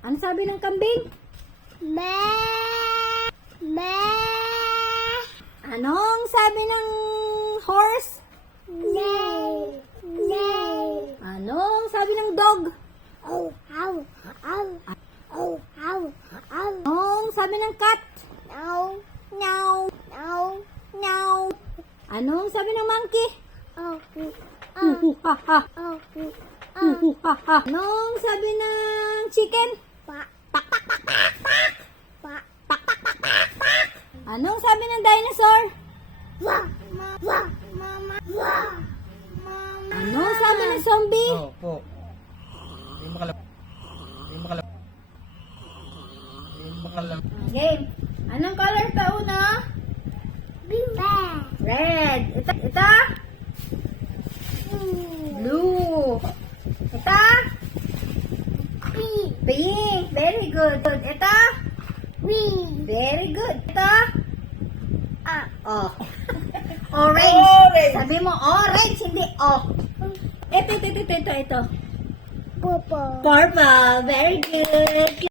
Ano sabi ng kambing? Me. Me. Anong sabi ng horse? Nay. Nay. Anong sabi ng dog? Oh, ow. Ow. Oh, ow. Ow. Anong sabi ng cat? No. Meow. No. Meow. Anong sabi ng monkey? Oh. Ha ha. Oh. Ha ha. Anong sabi ng chicken? Pa. Pak pak pak pak pak. Pa. Anong sabi ng dinosaur? Wah. Wah. Mama. Wah. Mama. Anong sabi ng zombie? Po. Hindi makalap. Hindi makalap. Hindi makalap. Game. Anong color ka una? Bimba. Red. Ito? Blue. Ito? Pink. Pink. Very good. Ito? Green. Very good. Ito? Ah. Oh. Orange. Orange. Sabi mo orange, hindi oh. Ito. Purple. Purple. Very good.